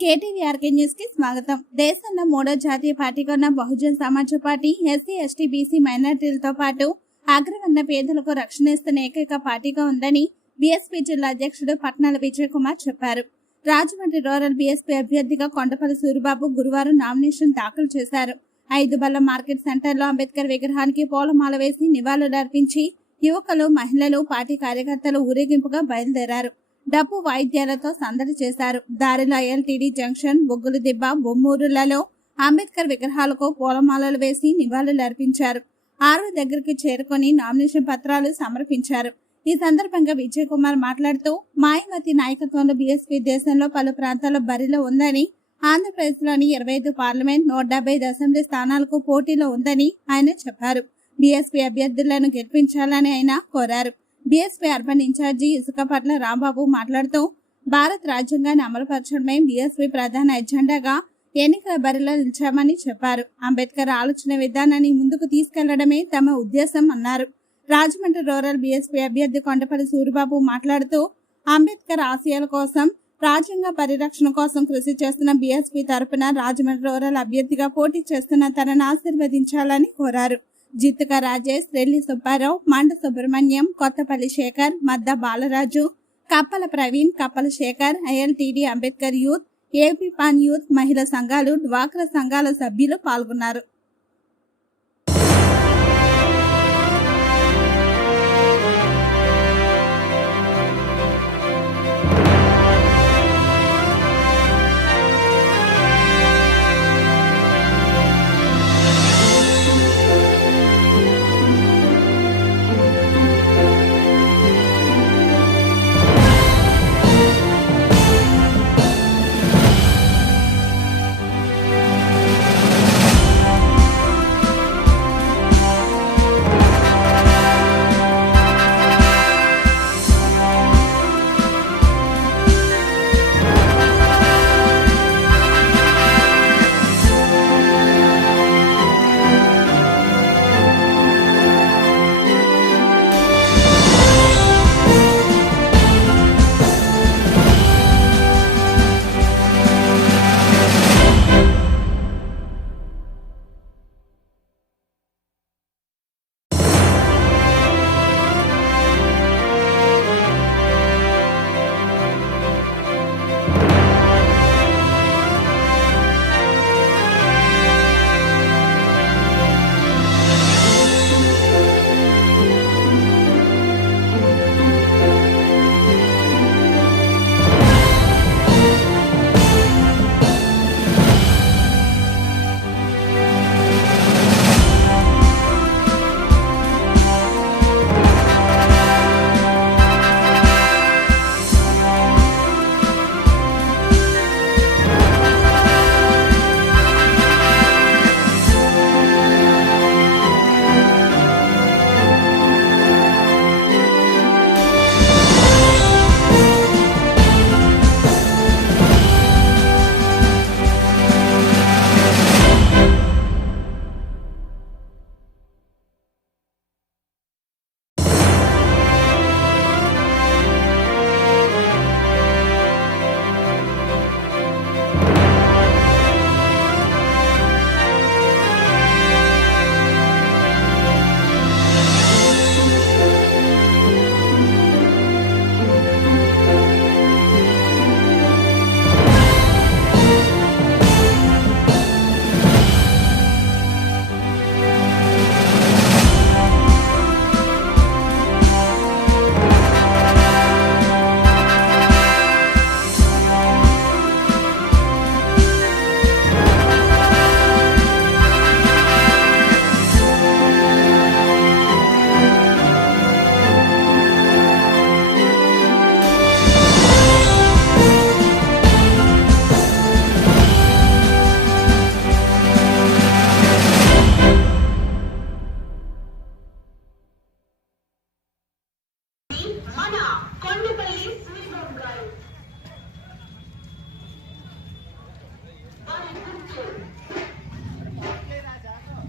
కేటీవీఆర్కే news కి స్వాగతం. దేశంలో మూడో జాతీయ పార్టీగా ఉన్న Bahujan Samaj party SC, ST, BC మైనారిటీలతో పాటు అగ్రవర్ణ పేదలకు రక్షణ ఇస్తున్న ఏకైక పార్టీగా ఉందని బీఎస్పీ జిల్లా అధ్యక్షుడు పట్నాల విజయ్ కుమార్ చెప్పారు. రాజమండ్రి రూరల్ బీఎస్పీ అభ్యర్థిగా కొండపల్లి సూరిబాబు గురువారం నామినేషన్ దాఖలు చేశారు. 5 బల్ల మార్కెట్ సెంటర్లో అంబేద్కర్ విగ్రహానికి పూలమాల వేసి నివాళులర్పించి యువకులు, మహిళలు, పార్టీ కార్యకర్తలు ఊరేగింపుగా బయలుదేరారు. డప్పు వాయిద్యాలతో సందడి చేశారు. దారిలో ఎల్టీడీ జంక్షన్, బొగ్గుల దిబ్బ, బొమ్మూరులలో అంబేద్కర్ విగ్రహాలకు పూలమాలలు వేసి నివాళులర్పించారు. ఆర్వీ దగ్గరికి చేరుకొని నామినేషన్ పత్రాలు సమర్పించారు. ఈ సందర్భంగా విజయ్ కుమార్ మాట్లాడుతూ మాయావతి నాయకత్వంలో బీఎస్పీ దేశంలో పలు ప్రాంతాల్లో బరిలో ఉందని, ఆంధ్రప్రదేశ్లోని 25 పార్లమెంట్, 175 అసెంబ్లీ స్థానాలకు పోటీలో ఉందని ఆయన చెప్పారు. బీఎస్పీ అభ్యర్థులను గెలిపించాలని ఆయన కోరారు. బీఎస్పీ అర్బన్ ఇన్ఛార్జి ఇసుకపట్ల రాంబాబు మాట్లాడుతూ భారత రాజ్యాంగాన్ని అమలుపరచడమే బీఎస్పీ ప్రధాన ఎజెండాగా ఎన్నికల బరిలో నిలిచామని చెప్పారు. అంబేద్కర్ ఆలోచన విధానాన్ని ముందుకు తీసుకెళ్లడమే తమ ఉద్దేశం అన్నారు. రాజమండ్రి రూరల్ బీఎస్పీ అభ్యర్థి కొండపల్లి సూరిబాబు మాట్లాడుతూ అంబేద్కర్ ఆశయాల కోసం, రాజ్యాంగ పరిరక్షణ కోసం కృషి చేస్తున్న బీఎస్పీ తరపున రాజమండ్రి రూరల్ అభ్యర్థిగా పోటీ చేస్తున్న తనను ఆశీర్వదించాలని కోరారు. జిత్తుక రాజేష్, రెల్లి సుబ్బారావు, మండ Subrahmanyam, Kothapalli Shekhar, మద్ద Balaraju, Kappala Praveen, Kappala Shekhar, ILTD Ambedkar youth, AP పాన్ యూత్, మహిళా సంఘాలు, డ్వాక్రా సంఘాల సభ్యులు పాల్గొన్నారు.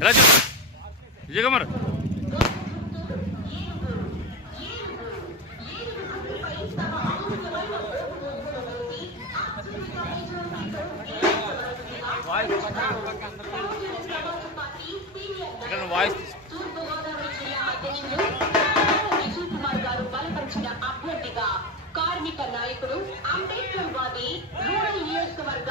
రాజు విజయ్ కుమార్ వాయిస్ అభ్యర్థిగా కార్మిక నాయకుడు అంబేద్కర్ వాది రూరల్ నియోజకవర్గ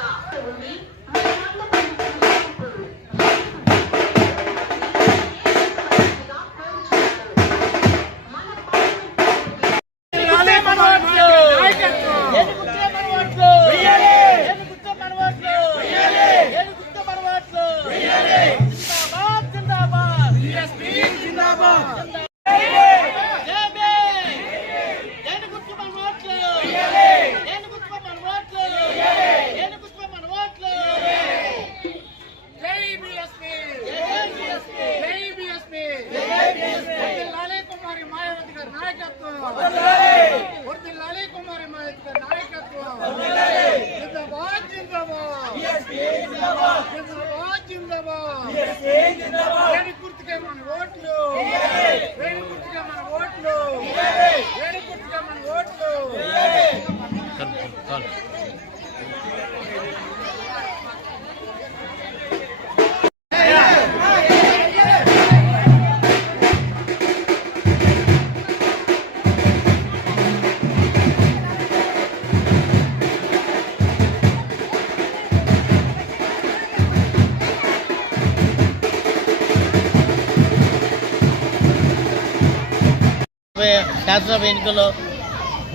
శాసనసభ ఎన్నికల్లో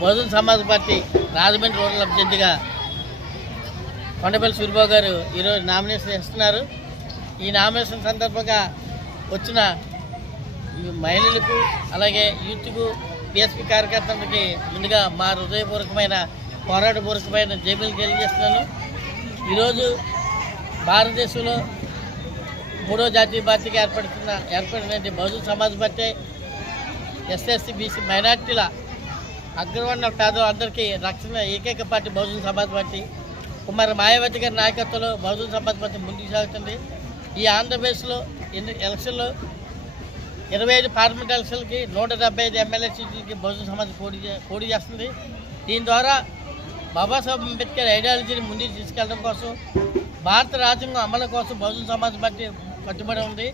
బహుజన్ సమాజ్ పార్టీ రాజమండ్రి రూరల్ అభ్యర్థిగా కొండపల్లి సూరిబాబు గారు ఈరోజు నామినేషన్ ఇస్తున్నారు. ఈ నామినేషన్ సందర్భంగా వచ్చిన మహిళలకు అలాగే యూత్కు పిఎస్పీ కార్యకర్తలకి ముందుగా మా హృదయపూర్వకమైన పోరాటపూర్వకమైన జైబీలు తెలియజేస్తున్నాను. ఈరోజు భారతదేశంలో 3వ జాతీయ పార్టీగా ఏర్పడిన Bahujan Samaj party SSC BC మైనార్టీల అగ్రవర్ణ పేదలు అందరికీ రక్షణ ఏకైక పార్టీ బహుజన్ సమాజ్ పార్టీ. కుమార మాయావతి గారి నాయకత్వంలో బహుజన్ సమాజ్ పార్టీ ముందుకు సాగుతుంది. ఈ ఆంధ్రప్రదేశ్లో ఎలక్షన్లో 25 పార్లమెంట్ ఎలక్షన్లకి 175 ఎమ్మెల్యే సీట్లకి బహుజన్ సమాజ్ పోటీ చేస్తుంది. దీని ద్వారా బాబాసాహెబ్ అంబేద్కర్ ఐడియాలజీని ముందుకు తీసుకెళ్లడం కోసం భారత రాజ్యాంగం అమలు కోసం బహుజన్ సమాజ్ పార్టీ కట్టుబడి ఉంది.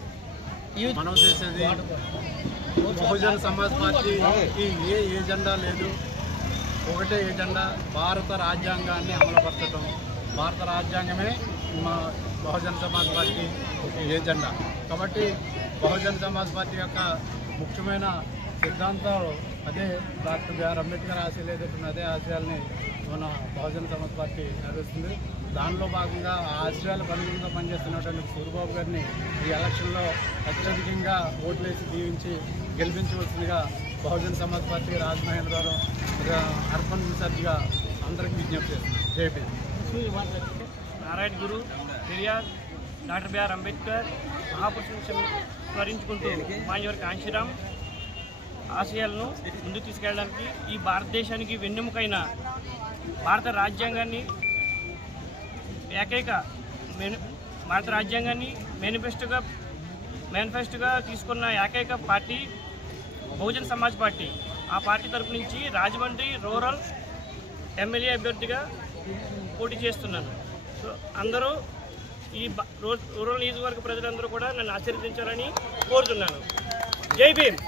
బహుజన్ సమాజ్ పార్టీకి ఏ ఎజెండా లేదు, ఒకటే ఎజెండా భారత రాజ్యాంగాన్ని అమలుపరచడం. భారత రాజ్యాంగమే మా బహుజన్ సమాజ్ పార్టీ ఎజెండా. కాబట్టి బహుజన్ సమాజ్ పార్టీ యొక్క ముఖ్యమైన సిద్ధాంతాలు అదే డాక్టర్ బిఆర్ అంబేద్కర్ ఆశయాలు ఏదైతే అదే ఆశయాల్ని మన బహుజన్ సమాజ్ పార్టీ నిర్వహిస్తుంది. దానిలో భాగంగా ఆ ఆశయాలకు అనుగుణంగా పనిచేస్తున్నటువంటి సూరిబాబు గారిని ఈ ఎలక్షన్లో అత్యధికంగా ఓట్లేసి దీవించి గెలిపించవలసిందిగా బహుజన్ సమాజ్ పార్టీ రాజమహేంద్రవరం అర్పణ్ విసర్జిగా అందరికీ విజ్ఞప్తి చేస్తుంది. జైపీ నారాయణ గురు పెరియార్ డాక్టర్ బిఆర్ అంబేద్కర్ మహాపురుషుని స్మరించుకుంటూ మాన్యవర్ కాంశీరామ్ ఆశయాలను ముందుకు తీసుకెళ్ళడానికి ఈ భారతదేశానికి వెన్నెముకైన భారత రాజ్యాంగాన్ని భారత రాజ్యాంగాన్ని మేనిఫెస్టోగా తీసుకున్న ఏకైక పార్టీ బహుజన్ సమాజ్ పార్టీ. ఆ పార్టీ తరపు నుంచి రాజమండ్రి రూరల్ ఎమ్మెల్యే అభ్యర్థిగా పోటీ చేస్తున్నాను. సో అందరూ ఈ రూరల్ నియోజకవర్గ ప్రజలందరూ కూడా నన్ను ఆశీర్వదించాలని కోరుతున్నాను. జై భీమ్.